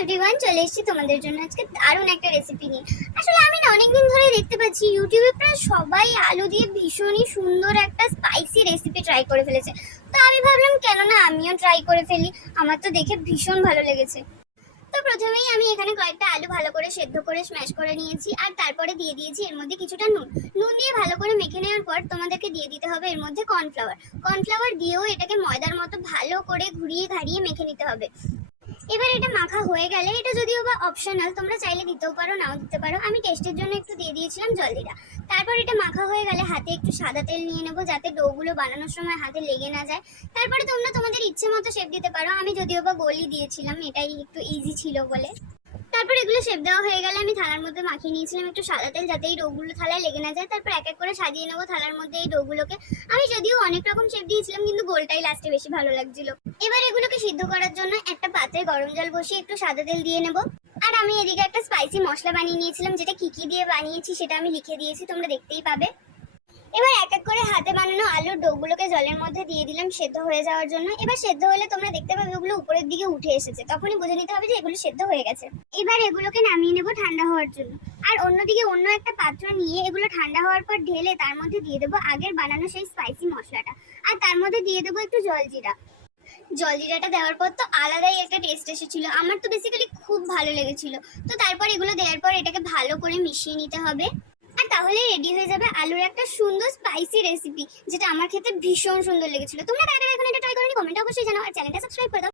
Everyone, চলে এসেছি তোমাদের জন্য আজকে দারুণ একটা রেসিপি নিয়ে। আসলে আমি না অনেকদিন ধরে দেখতে পাচ্ছি ইউটিউবে প্রায় সবাই আলু দিয়ে ভীষণই সুন্দর একটা স্পাইসি রেসিপি ট্রাই করে ফেলেছে। তো আমি ভাবলাম কেন না আমিও ট্রাই করে ফেলি, আমার তো দেখে ভীষণ ভালো লেগেছে। তো প্রথমেই আমি এখানে কয়েকটা আলু ভালো করে সেদ্ধ করে স্ম্যাশ করে নিয়েছি, আর তারপরে দিয়ে দিয়েছি এর মধ্যে কিছুটা নুন। নুন দিয়ে ভালো করে মেখে নেওয়ার পর তোমাদেরকে দিয়ে দিতে হবে এর মধ্যে কর্নফ্লাওয়ার। কর্নফ্লাওয়ার দিয়েও এটাকে ময়দার মতো ভালো করে ঘুরিয়ে ঘাড়িয়ে মেখে নিতে হবে। এবার এটা মাখা হয়ে গেলে, এটা যদিও বা অপশনাল, তোমরা চাইলে দিতেও পারো নাও দিতে পারো, আমি টেস্টের জন্য একটু দিয়ে দিয়েছিলাম জলজিরা। তারপর এটা মাখা হয়ে গেলে হাতে একটু সাদা তেল নিয়ে নেবো যাতে ডোগুলো বানানোর সময় হাতে লেগে না যায়। তারপরে তোমরা তোমাদের ইচ্ছে মতো শেপ দিতে পারো, আমি যদিও বা গোলই দিয়েছিলাম, এটাই একটু ইজি ছিল বলে। তারপর এগুলো শেপ দেওয়া হয়ে গেলে আমি থালার মধ্যে মাখিয়ে নিয়েছিলাম একটু সাদা তেল যাতে এই ডোগুলো থালায় লেগে না যায়। তারপর এক এক করে সাজিয়ে নেবো থালার মধ্যে এই ডোগুলোকে। আমি যদিও অনেক রকম শেপ দিয়েছিলাম কিন্তু গোলটাই লাস্টে বেশি ভালো লাগছিল। এবার এগুলোকে সিদ্ধ করার জন্য একটা পাত্রে গরম জল বসিয়ে একটু সাদা তেল দিয়ে নেবো। আর আমি এদিকে একটা স্পাইসি মশলা বানিয়ে নিয়েছিলাম, যেটা কি কি দিয়ে বানিয়েছি সেটা আমি লিখে দিয়েছি, তোমরা দেখতেই পাবে। এবার এক এক করে হাতে বানানো আলুর ডোগুলোকে জলের মধ্যে দিয়ে দিলাম সেদ্ধ হয়ে যাওয়ার জন্য। এবার সেদ্ধ হলে তোমরা দেখতে পাবে ওগুলো উপরের দিকে উঠে এসেছে, তখনই বুঝে নিতে হবে যে এগুলো সেদ্ধ হয়ে গেছে। এবার এগুলোকে নামিয়ে নেবো ঠান্ডা হওয়ার জন্য। আর অন্যদিকে অন্য একটা পাত্র নিয়ে এগুলো ঠান্ডা হওয়ার পর ঢেলে তার মধ্যে দিয়ে দেবো আগের বানানো সেই স্পাইসি মশলাটা, আর তার মধ্যে দিয়ে দেবো একটু জলজিরা। জলজিরাটা দেওয়ার পর তো আলাদাই একটা টেস্ট এসেছিল, আমার তো বেসিক্যালি খুব ভালো লেগেছিল। তো তারপর এগুলো দেওয়ার পর এটাকে ভালো করে মিশিয়ে নিতে হবে। আর তাহলে রেডি হয়ে যাবে আলুর একটা সুন্দর স্পাইসি রেসিপি, যেটা আমার খেতে ভীষণ সুন্দর লেগেছিল। তোমরা কারা কারা এখন এটা ট্রাই করোনি কমেন্টে অবশ্যই জানাও, আর চ্যানেলটা সাবস্ক্রাইব করে দাও।